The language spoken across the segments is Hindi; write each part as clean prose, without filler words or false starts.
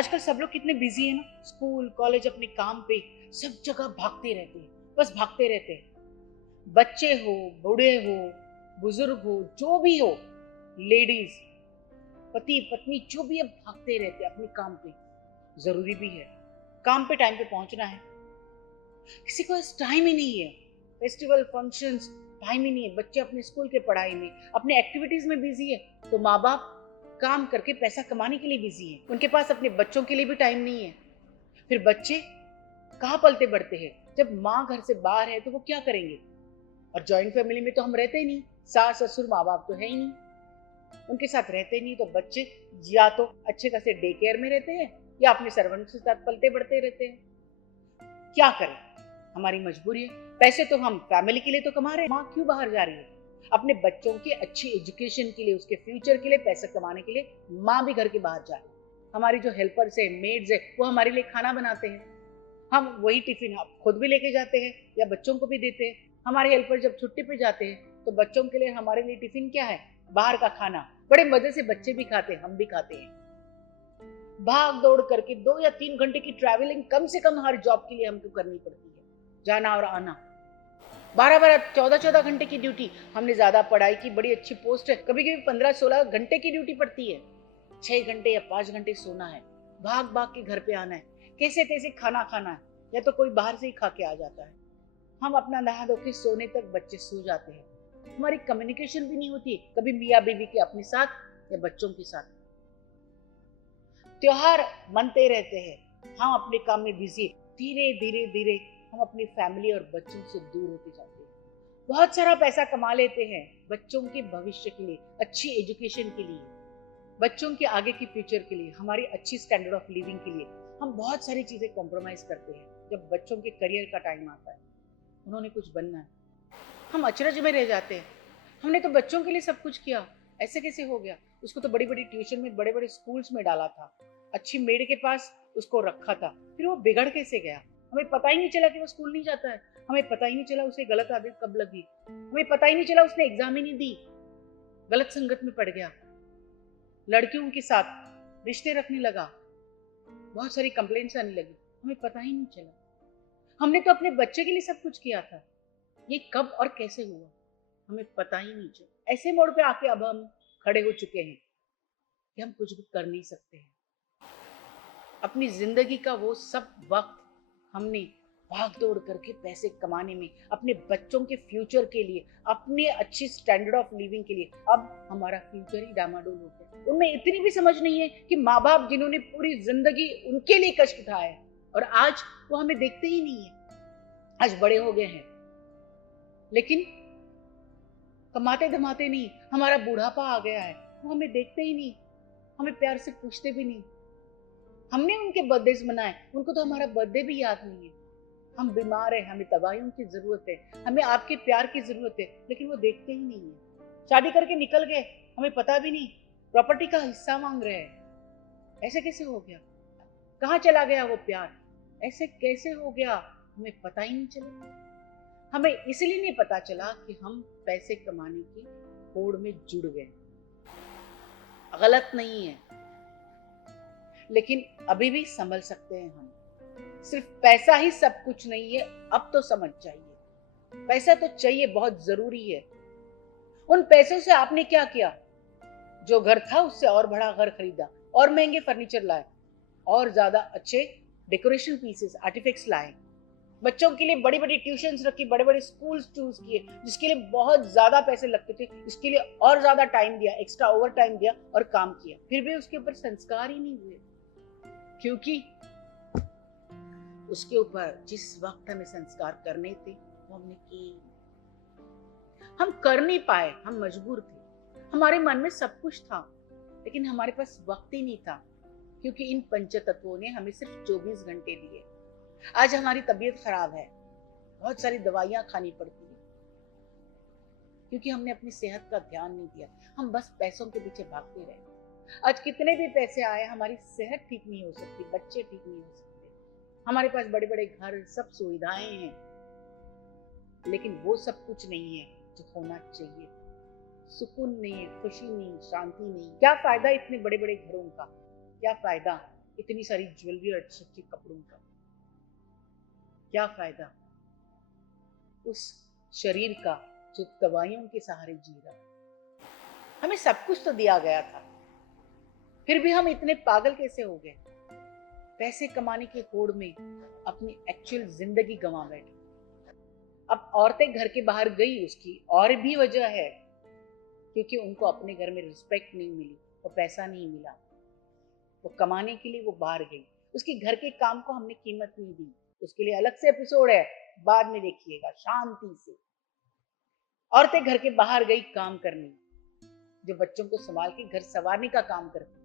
आजकल सब लोग कितने बिजी है ना, स्कूल कॉलेज अपने काम पे सब जगह भागते रहते हैं, बस भागते रहते हैं। बच्चे हो, बूढ़े हो, बुजुर्ग हो, जो भी हो, लेडीज, पति पत्नी, जो भी, अब भागते रहते हैं अपने काम पे। जरूरी भी है, काम पे टाइम पे पहुंचना है। किसी को टाइम ही नहीं है, फेस्टिवल फंक्शंस, टाइम ही नहीं है। बच्चे अपने स्कूल के पढ़ाई में, अपने एक्टिविटीज में बिजी है, तो माँ बाप काम करके पैसा कमाने के लिए बिजी है, उनके पास अपने बच्चों के लिए भी टाइम नहीं है। फिर बच्चे कहाँ पलते बढ़ते हैं? जब माँ घर से बाहर है तो वो क्या करेंगे? और जॉइंट फैमिली में तो हम रहते ही नहीं, सास ससुर माँ बाप तो है ही नहीं, उनके साथ रहते ही नहीं। तो बच्चे या तो अच्छे खासे डे केयर में रहते हैं या अपने सर्वेंट के साथ पलते बढ़ते रहते हैं। क्या करें, हमारी मजबूरी है। पैसे तो हम फैमिली के लिए तो कमा रहे हैं, माँ क्यों बाहर जा रही है? अपने बच्चों की अच्छी एजुकेशन के लिए, उसके फ्यूचर के लिए पैसे कमाने के लिए माँ भी घर के बाहर जा रही है। हमारी जो हेल्पर्स है, मेड्स है, वो हमारे लिए खाना बनाते हैं, हम वही टिफिन खुद भी लेके जाते हैं या बच्चों को भी देते हैं। हमारे हेल्पर जब छुट्टी पे जाते हैं तो बच्चों के लिए हमारे लिए टिफिन क्या है? बाहर का खाना। बड़े मजे से बच्चे भी खाते हैं, हम भी खाते हैं। भाग दौड़ करके 2 या 3 घंटे की ट्रैवलिंग कम से कम हर जॉब के लिए हमको करनी पड़ती है, जाना और आना। 12-12 14-14 घंटे की ड्यूटी। हमने ज्यादा पढ़ाई की, बड़ी अच्छी पोस्ट है, कभी कभी 15-16 घंटे की ड्यूटी पड़ती है। 6 घंटे या 5 घंटे सोना है, भाग भाग के घर पे आना है, कैसे कैसे खाना खाना है, या तो कोई बाहर से ही खा के आ जाता है। हम अपना नहा धो के सोने तक बच्चे सो जाते हैं। हमारी कम्युनिकेशन भी नहीं होती कभी मियाँ बीवी के अपने साथ या बच्चों के साथ। त्योहार मनते रहते हैं, हम अपने काम में बिजी। धीरे धीरे धीरे हम अपनी फैमिली और बच्चों से दूर होते जाते हैं। बहुत सारा पैसा कमा लेते हैं बच्चों के भविष्य के लिए, अच्छी एजुकेशन के लिए, बच्चों के आगे की फ्यूचर के लिए, हमारी अच्छी स्टैंडर्ड ऑफ लिविंग के लिए। हम बहुत सारी चीजें कॉम्प्रोमाइज करते हैं। जब बच्चों के करियर का टाइम आता है, उन्होंने कुछ बनना है, हम अचरज में रह जाते हैं। हमने तो बच्चों के लिए सब कुछ किया, ऐसे कैसे हो गया? उसको तो बड़ी बड़ी ट्यूशन में, बड़े बड़े स्कूल्स में डाला था, अच्छी मेड के पास उसको रखा था, फिर वो बिगड़ कैसे गया? हमें पता ही नहीं चला कि वो स्कूल नहीं जाता है, हमें पता ही नहीं चला उसे गलत आदत कब लगी, हमें पता ही नहीं चला उसने एग्जाम ही नहीं दी, गलत संगत में पड़ गया, लड़कियों के साथ रिश्ते रखने लगा, बहुत सारी कंप्लेंट्स आने लगी, हमें पता ही नहीं चला। हमने तो अपने बच्चे के लिए सब कुछ किया था, ये कब और कैसे हुआ हमें पता ही नहीं चला। ऐसे मोड़ पे आके अब हम खड़े हो चुके हैं कि हम कुछ भी कर नहीं सकते हैं। अपनी जिंदगी का वो सब वक्त हमने भाग दौड़ करके पैसे कमाने में, अपने बच्चों के फ्यूचर के लिए, अपनी अच्छी स्टैंडर्ड ऑफ लिविंग के लिए, अब हमारा फ्यूचर ही डामाडोल हो गया। उनमें इतनी भी समझ नहीं है कि माँ बाप जिन्होंने पूरी जिंदगी उनके लिए कष्ट उठाया है, और आज वो हमें देखते ही नहीं है। आज बड़े हो गए हैं लेकिन कमाते धमाते नहीं, हमारा बुढ़ापा आ गया है, वो हमें देखते ही नहीं, हमें प्यार से पूछते भी नहीं। हमने उनके बर्थडे मनाए, उनको तो हमारा बर्थडे भी याद नहीं है। हम बीमार है, हमें दवाइयों की जरूरत है, हमें आपके प्यार की जरूरत है, लेकिन वो देखते ही नहीं है। शादी करके निकल गए, हमें पता भी नहीं, प्रॉपर्टी का हिस्सा मांग रहे हैं। ऐसे कैसे हो गया? कहाँ चला गया वो प्यार? ऐसे कैसे हो गया? हमें पता ही नहीं चला। हमें इसलिए नहीं पता चला कि हम पैसे कमाने की होड़ में जुड़ गए। गलत नहीं है, लेकिन अभी भी संभल सकते हैं हम। सिर्फ पैसा ही सब कुछ नहीं है, अब तो समझ चाहिए। पैसा तो चाहिए, बहुत जरूरी है। उन पैसों से आपने क्या किया? जो घर था उससे और बड़ा घर खरीदा, और महंगे फर्नीचर लाए, और ज्यादा अच्छे डेकोरेशन पीसेस, आर्टिफैक्ट्स लाए, बच्चों के लिए बड़ी बड़ी ट्यूशंस रखी, बड़े बड़े स्कूल्स चूज किए जिसके लिए बहुत ज्यादा पैसे लगते थे, इसके लिए और ज्यादा टाइम दिया, एक्स्ट्रा ओवर टाइम दिया और काम किया, फिर भी उसके ऊपर संस्कार ही नहीं हुए। क्योंकि उसके ऊपर जिस वक्त हमें संस्कार करने थे वो हमने किए, हम कर नहीं पाए, हम मजबूर थे। हमारे मन में सब कुछ था लेकिन हमारे पास वक्त ही नहीं था, क्योंकि इन पंच तत्वों ने हमें सिर्फ 24 घंटे दिए। आज हमारी तबीयत खराब है, बहुत सारी दवाइयां खानी पड़ती है, क्योंकि हमने अपनी सेहत का ध्यान नहीं दिया, हम बस पैसों के पीछे भागते रहे। आज कितने भी पैसे आए, हमारी सेहत ठीक नहीं हो सकती, बच्चे ठीक नहीं हो सकते, हमारे पास बड़े बड़े घर, सब सुविधाएं हैं, लेकिन वो सब कुछ नहीं है जो होना चाहिए। सुकून नहीं है, खुशी नहीं, शांति नहीं। क्या फायदा इतने बड़े बड़े घरों का? क्या फायदा इतनी सारी ज्वेलरी और अच्छे अच्छे कपड़ों का, क्या फायदा उस शरीर का जो दवाइयों के सहारे जी रहा है। हमें सब कुछ तो दिया गया था, फिर भी हम इतने पागल कैसे हो गए? पैसे कमाने की होड़ में अपनी एक्चुअल जिंदगी गंवा बैठे। अब औरतें घर के बाहर गई, उसकी और भी वजह है, क्योंकि उनको अपने घर में रिस्पेक्ट नहीं मिली, वो पैसा नहीं मिला, वो कमाने के लिए वो बाहर गई, उसके घर के काम को हमने कीमत नहीं दी। उसके लिए अलग से एपिसोड है, बाद में देखिएगा शांति से। औरतें घर के बाहर गई काम करने, जो बच्चों को संभाल के घर संवारने का काम करती थी,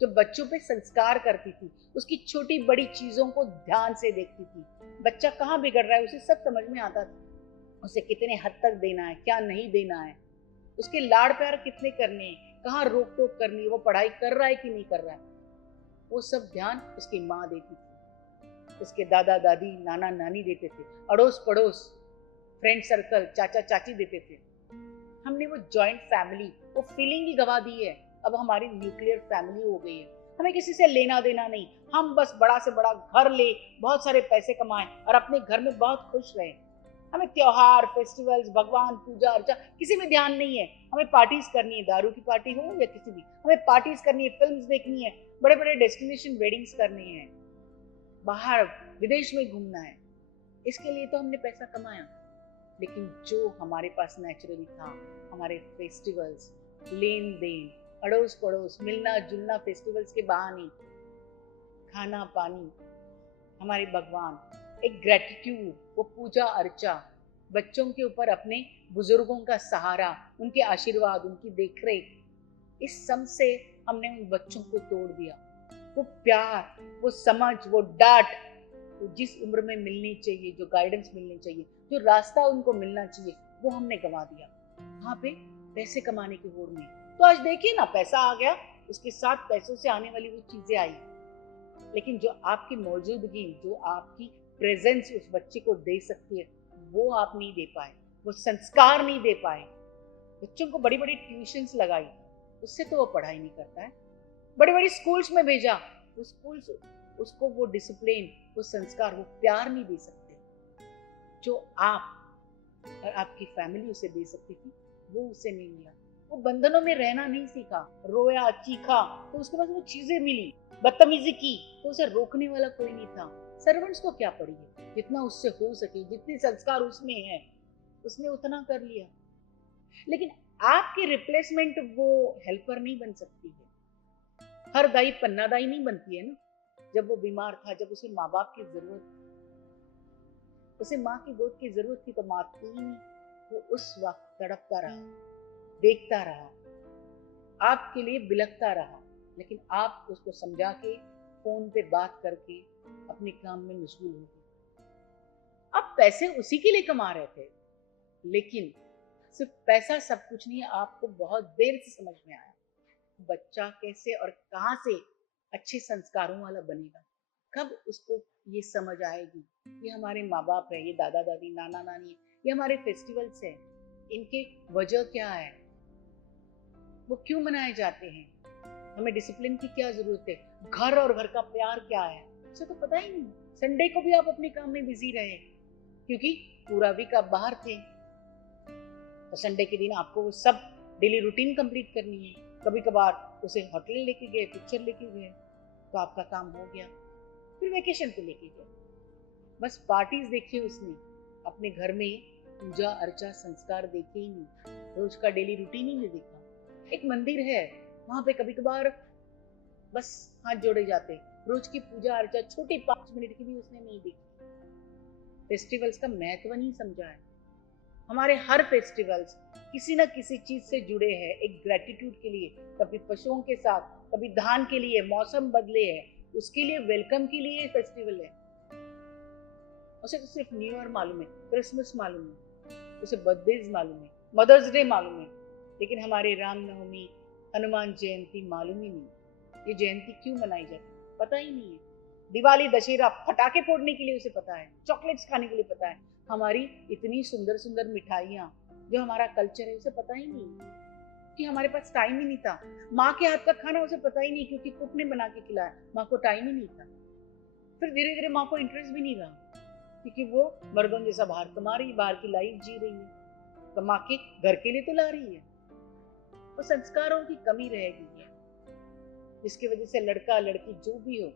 जो बच्चों पे संस्कार करती थी, उसकी छोटी बड़ी चीजों को ध्यान से देखती थी। बच्चा कहाँ बिगड़ रहा है उसे सब समझ में आता था, उसे कितने हद तक देना है, क्या नहीं देना है, उसके लाड़ प्यार कितने करने हैं, कहाँ रोक टोक करनी है, वो पढ़ाई कर रहा है कि नहीं कर रहा है, वो सब ध्यान उसकी माँ देती थी, उसके दादा दादी नाना नानी देते थे, अड़ोस पड़ोस फ्रेंड सर्कल चाचा चाची देते थे। हमने वो जॉइंट फैमिली, वो फीलिंग ही गवा दी है। अब हमारी न्यूक्लियर फैमिली हो गई है, हमें किसी से लेना देना नहीं, हम बस बड़ा से बड़ा घर ले, बहुत सारे पैसे कमाएं और अपने घर में बहुत खुश रहें। हमें त्योहार, फेस्टिवल्स, भगवान, पूजा अर्चा किसी में ध्यान नहीं है। हमें पार्टीज करनी है, दारू की पार्टी हो या किसी भी, हमें पार्टीज करनी है, फिल्म्स देखनी है, बड़े बड़े डेस्टिनेशन वेडिंग्स करने हैं, बाहर विदेश में घूमना है। इसके लिए तो हमने पैसा कमाया, लेकिन जो हमारे पास नेचुरली था, हमारे फेस्टिवल्स, लेन देन, अड़ोस पड़ोस, मिलना जुलना, फेस्टिवल्स के बहाने, खाना पानी, हमारे भगवान, एक ग्रेटिट्यूड, वो पूजा अर्चा, बच्चों के ऊपर अपने बुजुर्गों का सहारा, उनके आशीर्वाद, उनकी देखरेख, इस सब से हमने उन बच्चों को तोड़ दिया। वो प्यार, वो समझ, वो डांट, वो जिस उम्र में मिलनी चाहिए, जो गाइडेंस मिलनी चाहिए, जो रास्ता उनको मिलना चाहिए, वो हमने गंवा दिया वहां पे पैसे कमाने की होड़ में। तो आज देखिए ना, पैसा आ गया, उसके साथ पैसों से आने वाली वो चीजें आई, लेकिन जो आपकी मौजूदगी, जो आपकी प्रेजेंस उस बच्चे को दे सकती है, वो आप नहीं दे पाए, वो संस्कार नहीं दे पाए। बच्चों को बड़ी बड़ी ट्यूशन्स लगाई, उससे तो वो पढ़ाई नहीं करता है। बड़े बड़े स्कूल्स में भेजा, वो स्कूल्स उसको वो डिसिप्लिन, वो संस्कार, वो प्यार नहीं दे सकते जो आप और आपकी फैमिली उसे दे सकती थी, वो उसे नहीं मिला। वो बंधनों में रहना नहीं सीखा, रोया चीखा तो उसके बाद वो चीजें मिली, बदतमीजी की तो उसे रोकने वाला कोई नहीं था। सर्वेंट्स को क्या पड़ी है, जितना उससे हो सके, जितने संस्कार उसमें है, उसने उतना कर लिया। लेकिन आपकी रिप्लेसमेंट वो हेल्पर नहीं बन सकती है। हर दाई पन्ना दाई नहीं बनती है ना। जब वो बीमार था, जब उसे माँ बाप की जरूरत थी, उसे माँ की गोद की जरूरत थी, तो माँ थी नहीं, वो उस वक्त तड़पता रहा, देखता रहा, आपके लिए बिलखता रहा, लेकिन आप उसको समझा के फोन पे बात करके अपने काम में मशगूल हो गए। आप पैसे उसी के लिए कमा रहे थे, लेकिन सिर्फ पैसा सब कुछ नहीं है। आपको बहुत देर से समझ में आया बच्चा कैसे और कहां से अच्छे संस्कारों वाला बनेगा। कब उसको ये समझ आएगी, ये हमारे माँ बाप है, ये दादा दादी नाना नानी है, ये हमारे फेस्टिवल्स है, इनके वजह क्या है, वो क्यों मनाए जाते हैं, हमें डिसिप्लिन की क्या जरूरत है, घर और घर का प्यार क्या है, उसे तो पता ही नहीं। संडे को भी आप अपने काम में बिजी रहे, क्योंकि पूरा वीक आप बाहर थे, तो संडे के दिन आपको वो सब डेली रूटीन कंप्लीट करनी है। कभी कभार उसे होटल लेके गए, पिक्चर लेके गए, तो आपका काम हो गया। फिर वेकेशन पे लेके गए, बस पार्टीज देखी उसने, अपने घर में पूजा अर्चा संस्कार देखे ही नहीं, रोज का डेली रूटीन ही नहीं देखा। एक मंदिर है, वहां पे कभी कभार बस हाथ जोड़े जाते, रोज की पूजा अर्चा छोटी 5 मिनट की भी उसने नहीं देखी। फेस्टिवल्स का महत्व नहीं समझा है। हमारे हर फेस्टिवल्स किसी ना किसी चीज से जुड़े हैं, एक ग्रेटिट्यूड के लिए, कभी पशुओं के साथ, कभी धान के लिए, मौसम बदले है उसके लिए, वेलकम के लिए फेस्टिवल है। उसे तो सिर्फ न्यू ईयर मालूम है, क्रिसमस मालूम है, उसे बर्थडेज मालूम है, मदर्स डे मालूम है, लेकिन हमारे रामनवमी, हनुमान जयंती मालूम ही नहीं। ये जयंती क्यों मनाई जाती पता ही नहीं है। दिवाली दशहरा पटाखे फोड़ने के लिए उसे पता है, चॉकलेट्स खाने के लिए पता है, हमारी इतनी सुंदर सुंदर मिठाइयाँ जो हमारा कल्चर है उसे पता ही नहीं। क्योंकि हमारे पास टाइम ही नहीं था। माँ के हाथ का खाना उसे पता ही नहीं, क्योंकि कुक ने बना के खिलाया, माँ को टाइम ही नहीं था। फिर धीरे धीरे माँ को इंटरेस्ट भी नहीं रहा, क्योंकि वो मर्दों जैसा बाहर कमा रही, बाहर की लाइफ जी रही है, कमा के घर के लिए तो ला रही है। तो संस्कारों की कमी रह गई है, जिसकी वजह से लड़का लड़की जो भी हो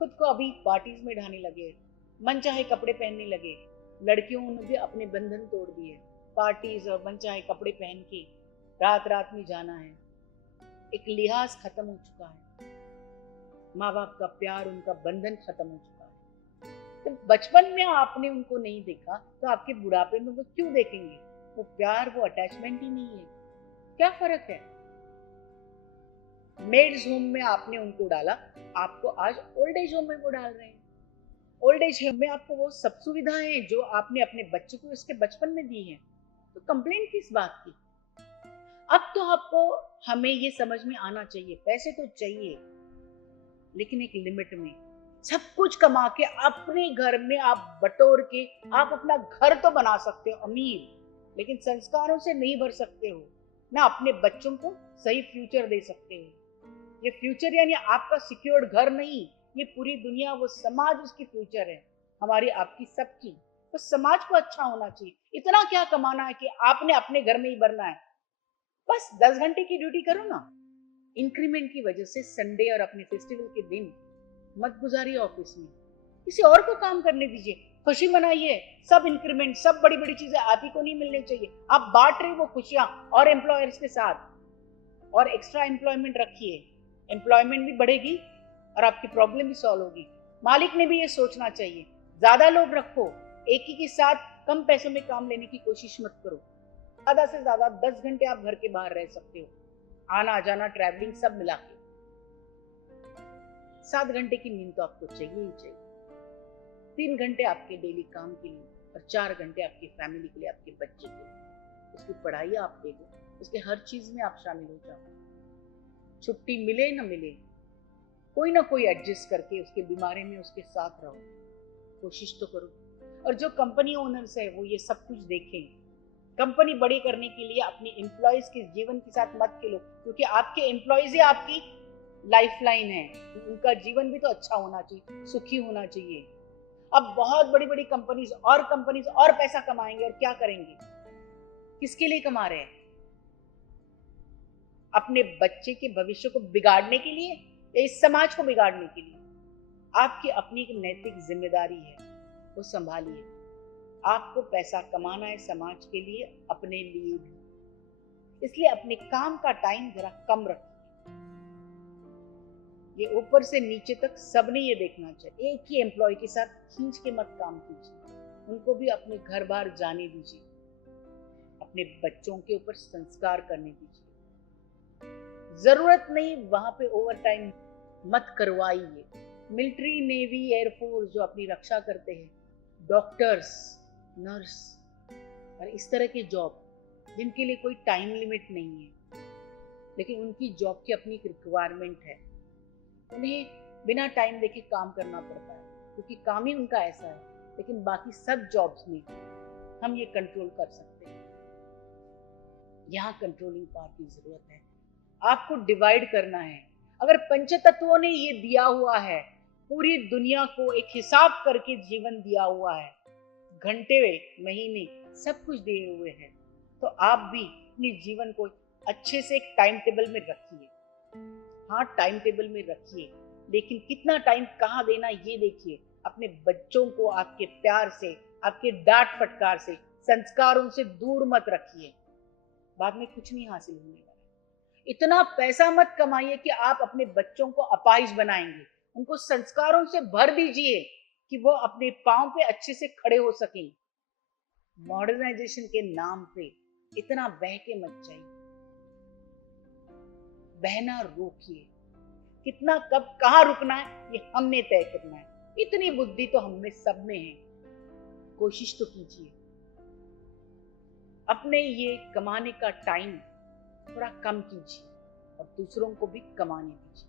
खुद को अभी पार्टीज में ढाने लगे, मन चाहे कपड़े पहनने लगे। लड़कियों ने भी अपने बंधन तोड़ दिए, पार्टीज और मन चाहे कपड़े पहन के रात रात में जाना है। एक लिहाज खत्म हो चुका है, माँ बाप का प्यार, उनका बंधन खत्म हो चुका है। तो बचपन में आपने उनको नहीं देखा तो आपके बुढ़ापे में वो क्यों देखेंगे? वो प्यार, वो अटैचमेंट ही नहीं है। क्या फर्क है? मेड्स होम में आपने उनको डाला, आपको आज ओल्ड एज होम में वो डाल रहे हैं। ओल्ड एज होम में आपको वो सब सुविधाएं जो आपने अपने बच्चे को इसके बचपन में दी हैं, तो कंप्लेंट किस बात की? अब तो आपको, हमें ये समझ में आना चाहिए, पैसे तो चाहिए लेकिन एक लिमिट में। सब कुछ कमा के अपने घर में आप बटोर के आप अपना घर तो बना सकते हो अमीर, लेकिन संस्कारों से नहीं भर सकते हो, ना अपने बच्चों को सही फ्यूचर दे सकते हो। ये फ्यूचर यानी आपका सिक्योर्ड घर नहीं, ये पूरी दुनिया, वो समाज उसकी फ्यूचर है, हमारी आपकी सबकी। तो समाज को अच्छा होना चाहिए। इतना क्या कमाना है कि आपने अपने घर में ही भरना है? बस 10 घंटे की ड्यूटी करो ना। इंक्रीमेंट की वजह से संडे और अपने फेस्टिवल के दिन मत गुजारिए ऑफिस में, किसी और को काम करने दीजिए, खुशी मनाइए। सब इंक्रीमेंट, सब बड़ी बड़ी चीजें आप ही को नहीं मिलनी चाहिए, आप बांट रहे वो खुशियां और एम्प्लॉयर्स के साथ। और एक्स्ट्रा एम्प्लॉयमेंट रखिए, एम्प्लॉयमेंट भी बढ़ेगी और आपकी प्रॉब्लम भी सॉल्व होगी। मालिक ने भी ये सोचना चाहिए, ज्यादा लोग रखो, एक ही के साथ कम पैसों में काम लेने की कोशिश मत करो। ज्यादा से ज्यादा 10 घंटे आप घर के बाहर रह सकते हो, आना जाना ट्रैवलिंग सब मिला के। 7 घंटे की नींद तो आपको चाहिए ही चाहिए। 3 घंटे आपके डेली काम के लिए और 4 घंटे आपकी फैमिली के लिए, आपके बच्चे के लिए। उसकी पढ़ाई आप दे दो, उसके हर चीज में आप शामिल हो जाओ। छुट्टी मिले न मिले, कोई ना कोई एडजस्ट करके उसके बीमारी में उसके साथ रहो, कोशिश तो करो। और जो कंपनी ओनर्स है वो ये सब कुछ देखें। कंपनी बड़ी करने के लिए अपने एम्प्लॉयज के जीवन के साथ मत खेलो, क्योंकि आपके एम्प्लॉयज ही आपकी लाइफलाइन है। उनका जीवन भी तो अच्छा होना चाहिए, सुखी होना चाहिए। अब बहुत बड़ी बड़ी कंपनीज और पैसा कमाएंगे और क्या करेंगे? किसके लिए कमा रहे हैं? अपने बच्चे के भविष्य को बिगाड़ने के लिए या इस समाज को बिगाड़ने के लिए? आपकी अपनी एक नैतिक जिम्मेदारी है, वो संभालिए। आपको पैसा कमाना है समाज के लिए, अपने लिए भी। इसलिए अपने काम का टाइम जरा कम रखिए। ये ऊपर से नीचे तक सबने ये देखना चाहिए, एक ही एम्प्लॉय के साथ खींच के मत काम कीजिए, उनको भी अपने घर बाहर जाने दीजिए, अपने बच्चों के ऊपर संस्कार करने दीजिए। जरूरत नहीं वहां पे ओवर टाइम मत करवाइए। मिलिट्री, नेवी, एयरफोर्स जो अपनी रक्षा करते हैं, डॉक्टर्स, नर्स और इस तरह के जॉब जिनके लिए कोई टाइम लिमिट नहीं है, लेकिन उनकी जॉब की अपनी रिक्वायरमेंट है, उन्हें बिना टाइम देके काम करना पड़ता है, क्योंकि काम ही उनका ऐसा है। लेकिन बाकी सब जॉब्स में हम ये कंट्रोल कर सकते हैं। यहाँ कंट्रोलिंग पावर की जरूरत है। आपको डिवाइड करना है। अगर पंचतत्वों ने ये दिया हुआ है, पूरी दुनिया को एक हिसाब करके जीवन दिया हुआ है, घंटे, महीने सब कुछ दिए हुए हैं, तो आप भी अपने जीवन को अच्छे से एक टाइम टेबल में रखिए। हाँ, टाइम टेबल में रखिए, लेकिन कितना टाइम कहाँ देना ये देखिए। अपने बच्चों को आपके प्यार से, आपके डांट फटकार से, संस्कारों से दूर मत रखिए, बाद में कुछ नहीं हासिल होने वाला। इतना पैसा मत कमाइए कि आप अपने बच्चों को अपाहिज बनाएंगे। उनको संस्कारों से भर दीजिए कि वो अपने पांव पे अच्छे से खड़े हो सकें। मॉडर्नाइजेशन के नाम पे इतना बह के मत जाइए, बहना रोकिए। कितना, कब, कहाँ रुकना है ये हमने तय करना है। इतनी बुद्धि तो हम में सब में है, कोशिश तो कीजिए। अपने ये कमाने का टाइम थोड़ा कम कीजिए और दूसरों को भी कमाने दीजिए।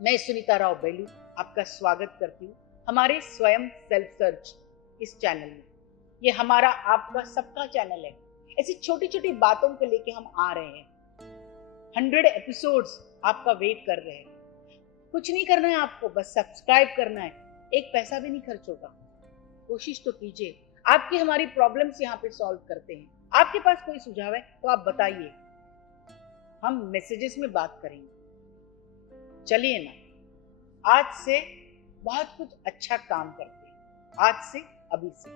मैं सुनीता राव बेलू आपका स्वागत करती हूँ हमारे स्वयं सेल्फ सर्च इस चैनल में। ये हमारा आपका सबका चैनल है। ऐसी छोटी छोटी बातों को लेके हम आ रहे हैं। 100 एपिसोड्स आपका वेट कर रहे हैं। कुछ नहीं करना है आपको, बस सब्सक्राइब करना है, एक पैसा भी नहीं खर्च होगा। कोशिश तो कीजिए। आपकी हमारी प्रॉब्लम्स यहाँ पे सॉल्व करते हैं। आपके पास कोई सुझाव है तो आप बताइए, हम मैसेजेस में बात करेंगे। चलिए ना, आज से बहुत कुछ अच्छा काम करते हैं, आज से, अभी से।